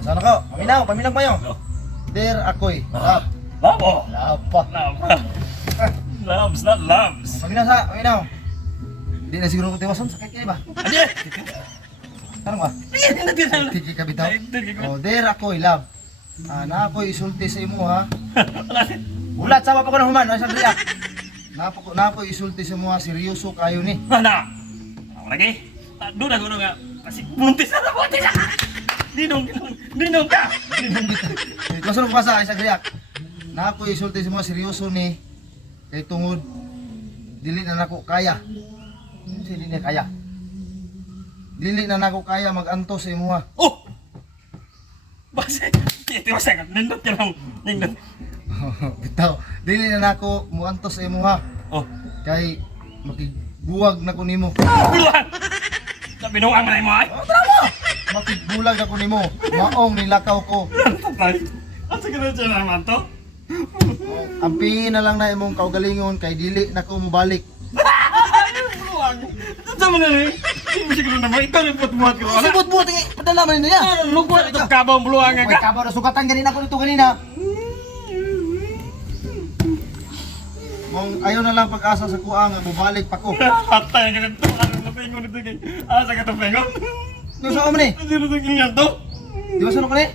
Sana ko, paminaw pa yun. Dear ako'y, love. Labo! Love pa. Loves, not loves. Paminaw. Hindi na siguro ko tiwason, sakit ka ba? Adi! Tanong ba? Tiki ka bitaw. Oh, dear ako'y, love. Na ako'y isulti sa imo ha. Ulat, sama pa ko ng human, nasa riyak. Na ako'y isulti sa imo ha, seryoso kayo ni. Mana? Ako lagi? Doon ako nga. Kasi buntis na buntis na! Ninong ka! Ito sunod pa sa isang riyak. Na ako'y isulti sa imo ha, seryoso ni. Kay tungod, dili na nako kaya. Dili na kaya. Dili na nako kaya mag-anto sa imo ha. Oh! Base! Tiwasan ka, nindot ka lang. Nindot. Bitaw, dili na nako muanto sa imo ha. Oh! Kay makigbuwag na ko nimo. Buluhan! Binuang na mo ay! Makigbulag na ko nimo. Maong nilakaw ko. Tatay! At sa ganun siya naman to? Ampihin na lang na imong kaugalingon kay dili na ko mobalik. Buluhan! Sa mo na rin! Hindi mo siya ganun naman. Ikaw rin buhat-buhat ko. Sibot-buot padala man niya. Lugwat itong kabang buluhan nga Oy, ka! kabaw na sugatan ganina ko nito ganina. Mong ayaw na lang pag-asa sa kuang nga mobalik pa ko. Patay ang ganito! Ano na pingon ito kay... Asa ka ito pingon? No sa man ni. Sino ito kinyan to? Di ba sunod ko ni?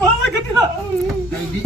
Wala ka nila! Kay di